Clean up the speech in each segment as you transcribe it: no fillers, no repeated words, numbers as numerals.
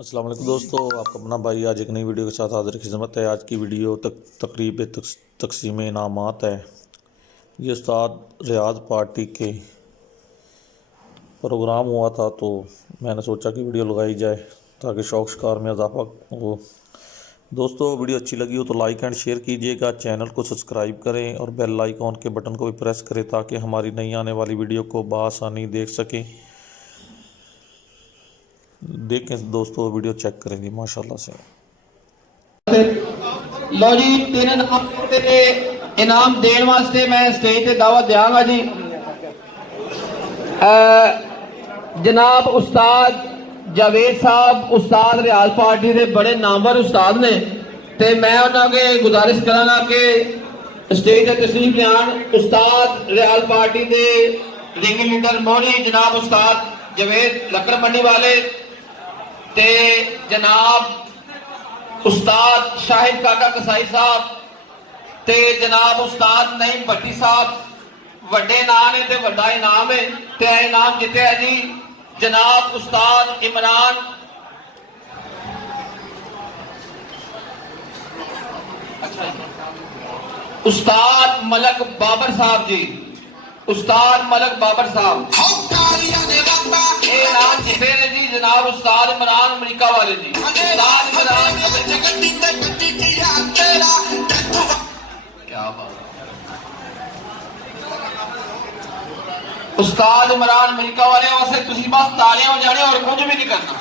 अस्सलाम वालेकुम दोस्तों, आपका अपना भाई आज एक नई वीडियो के साथ हाजिर खिदमत है। आज की वीडियो तकरीब तकसीम इनामात है। ये उस्ताद रियाज पार्टी के प्रोग्राम हुआ था, तो मैंने सोचा कि वीडियो लगाई जाए ताकि शौक शिकार में इजाफा हो। दोस्तों, वीडियो अच्छी लगी हो तो लाइक एंड शेयर कीजिएगा, चैनल को सब्सक्राइब करें और बेल आइकॉन के बटन को भी प्रेस करें ताकि हमारी नई आने वाली वीडियो को बआसानी देख सकें। देखें दोस्तों, वीडियो चेक करें जी, माशाल्लाह से। लो जी, तेरे नाम तेरे इनाम देने वास्ते मैं स्टेज ते दावत देंगा जी। जनाब उस्ताद जावेद साहब, उस्ताद रियाज पार्टी के बड़े नामवर उस्ताद ने, ते मैं उन्होंने गुजारिश करांगा कि स्टेज ते तशरीफ लियान। उस्ताद रियाज पार्टी के रिंग लीडर मोहनी जनाब उस्ताद जावेद लकड़ मंडी वाले, ते जनाब उस्ताद शाहिद काका कसाई साहब, ते जनाब उस्ताद नईम भट्टी साहब। वड्डे नाम है ते वड्डा इनाम है, ते इनाम जिते है जी जनाब उस्ताद इमरान उस्ताद मलक बाबर साहब जी। उस्ताद मलक बाबर साहब नाम जिते ने जी जनाब उस्ताद इमरान अमरीका वाले जी। उस्ताद इमरान क्या बात, उस्ताद इमरान अमरीका वाले वास्ते तुसी बस तालियां बजाने और कुछ भी नहीं करना।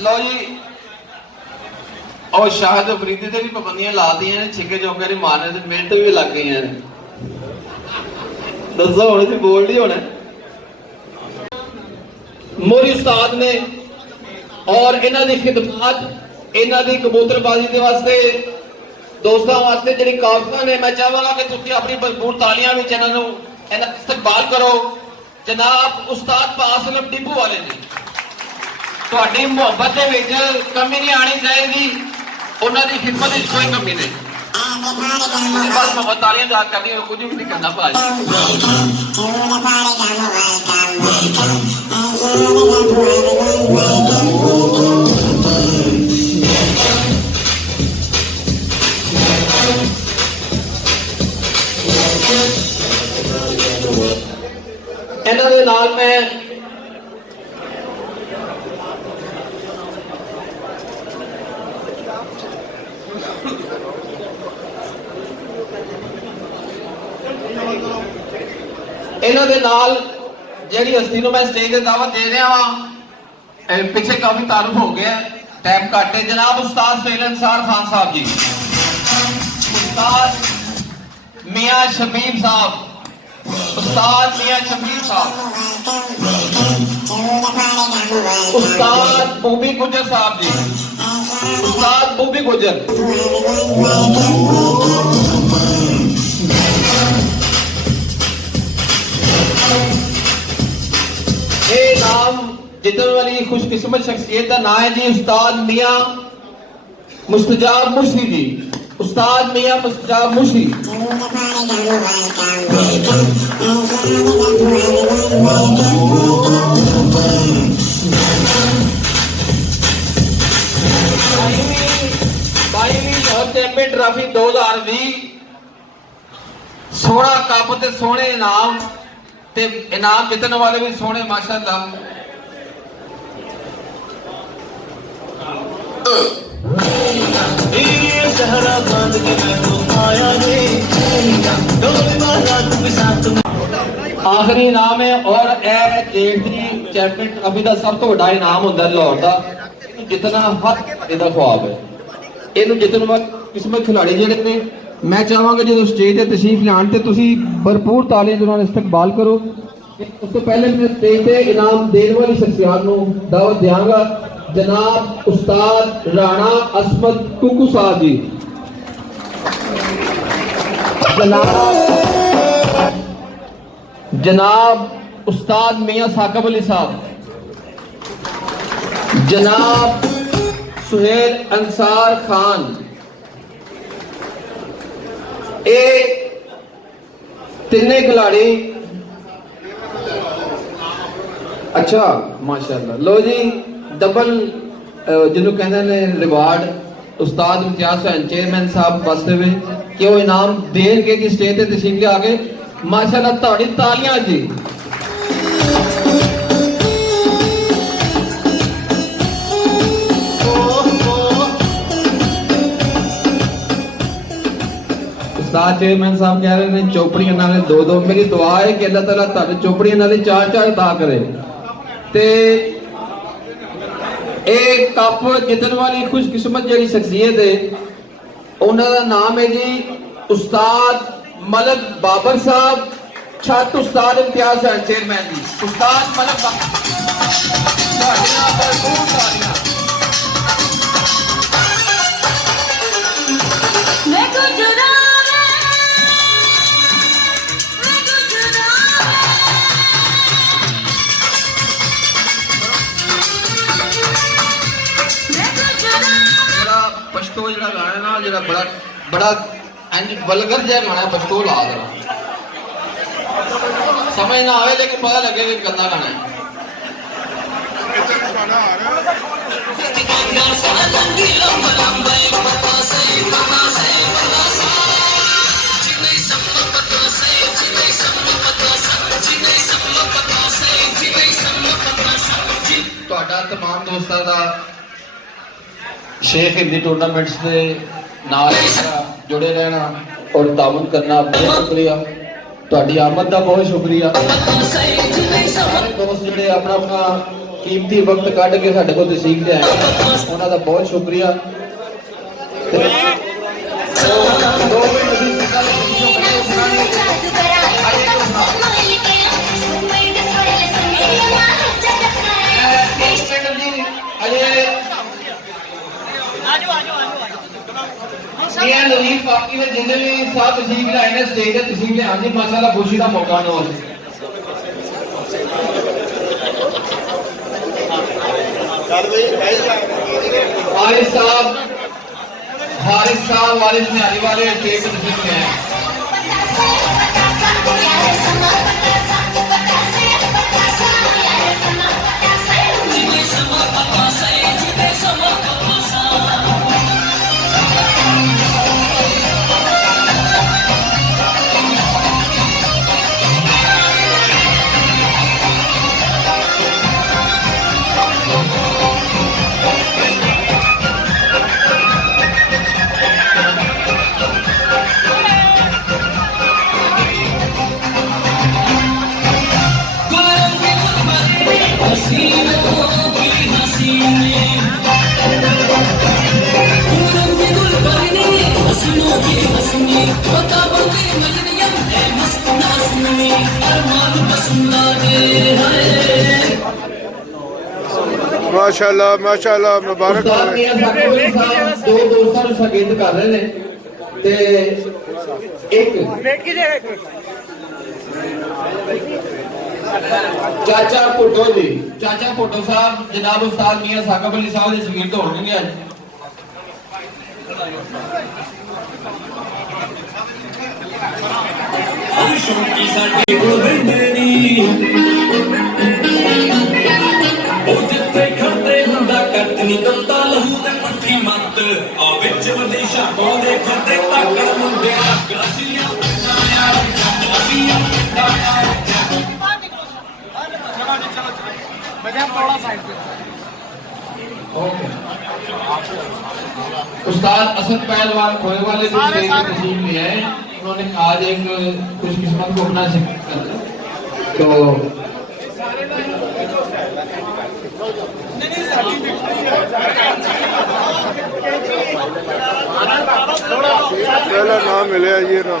लो जी, और शाहद अफरीदी से भी पाबंदियां ला दी हैं, छिके चौके नहीं मारने से मिनट भी लग गई हैं। दसो होने से बोल नहीं होना। मोरी उस्ताद ने और इन्हां दी खिदमत, इन्हां दी कबूतरबाजी के वास्ते दोस्तों वास्ते जी काफिया ने, मैं चाहांगा कि तुम अपनी भरपूर तालियां भी इन्हां इस्तकबाल करो। जनाब उस्ताद पासलम टिब्बू वाले जी, तुहाडी मुहब्बत दे विच कमी नहीं आनी चाहिए, उन्होंने खिदमत की कोई कमी नहीं। बस मैं तालियां याद करनी है, कुछ भी नहीं करना भाई। इन्हां दे नाल मैं इन्हां दे नाल जिहड़ी हस्ती नूं मैं स्टेज ते दावत दे रहा हां, पिछे काफी तारुफ हो गया, टाइम घट है। जनाब उस्ताद सुहेल अंसार खान साहब जी, उस्ताद मियां शबीब साहब, उस्ताद मियां शबीब साहब, उस्ताद बूबी गुजर साहब जी, उस्ताद बूबी गुजर। ये नाम जितने वाली खुशकिस्मत शख्सियत का नाम है जी उस्ताद मियां मुस्तजाब मुशी जी। उस्ताद मियां मुस्तजाब मुशी। चैंपियन ट्रॉफी 2020 सोहना कप ते सोहने इनाम ते इनाम जितने वाले भी सोहने माशाअल्लाह। आखिरी इनाम है और चैंपियन ट्रॉफी का सब तो बड़ा इनाम होता है लाहौर का, जितना हर इहदा ख्वाब है। इहनूं जितने वाले किस्मत खिलाड़ी जिहड़े ने, मैं चाहांगा जो स्टेज पे तशरीफ लाने ते तुसी भरपूर तालियां जो इस्तकबाल करो। उससे पहले मैं स्टेज पे इनाम देने वाली शख्सियत को दावत देंगा। जनाब उस्ताद राणा असमत कुकू साहब जी, जनाब उस्ताद मियां साकब अली साहब, जनाब सुहेल अंसार खान, ਤਿੰਨੇ ਖਿਲਾੜੀ ਅੱਛਾ ਮਾਸ਼ਾਅੱਲਾ। ਲੋ ਜੀ ਡਬਲ ਜਿਹਨੂੰ ਕਹਿੰਦੇ ਨੇ ਰਿਵਾਰਡ ਉਸਤਾਦ ਇਮਤਿਆਜ਼ ਹੁਸੈਨ ਚੇਅਰਮੈਨ ਸਾਹਿਬ ਵਾਸਤੇ ਵੀ ਕਿ ਉਹ ਇਨਾਮ ਦੇਣ ਕੇ ਜੀ ਸਟੇਜ ਤੇ ਤਸ਼ਰੀਫ ਲਿਆ ਕੇ ਮਾਸ਼ਾਅੱਲਾ ਤੁਹਾਡੀ ਤਾਲੀਆਂ ਜੀ। उस्ताद चेयरमैन साहब कह रहे हैं चौपड़ियां नाले दो दो। मेरी दुआ है कि अल्लाह ताला तुहाडे चौपड़ियां नाले चार चार अता करे। ते एक कप जितन वाली खुशकिस्मत जी शख्सियत है उन्हों का नाम है जी उस्ताद मलक बाबर साहब छत उस्ताद इम्तियाज हुसैन चेयरमैन जी। उस्ताद मलक पश्तो जो गाना ना जो बड़ा बड़ा वलगर जहा गाना पश्तो ला देना समझ ना आवे लेकिन पता लगे कि गंदा गाना है। तमाम दोस्तों का शेख हिंदी टूर्नामेंट्स के नाल जुड़े रहना और ताउन करना बहुत शुक्रिया। तुहाडी आमद का बहुत शुक्रिया। सारे दोस्त जिहड़े अपना अपना कीमती वक्त कढ़ के साडे कोल तशरीफ ले आए उन्हां दा बहुत शुक्रिया। जिन्हें भी साथ तशरीफ लाए ने स्टेज पे तशरीफ ले आने माशाअल्लाह खुशी का मौका दो। हारिस साहब वारिस निहारी वाले स्टेज पे तशरीफ ले आए। माशाल्लाह माशाल्लाह मुबारक हो। दो दोस्तों को संगीत कर रहे हैं ते एक चाचा भुट्टो जी चाचा भुट्टो साहब जनाब उस्ताद मियां साकिब अली साहब की संगीत होंगे अज। उस्ताद असद पहलवान खोए वाले भी तशरीफ ले आए। उन्होंने आज एक खुशकिस्मत को अपना तो पहला नाम मिले ये ना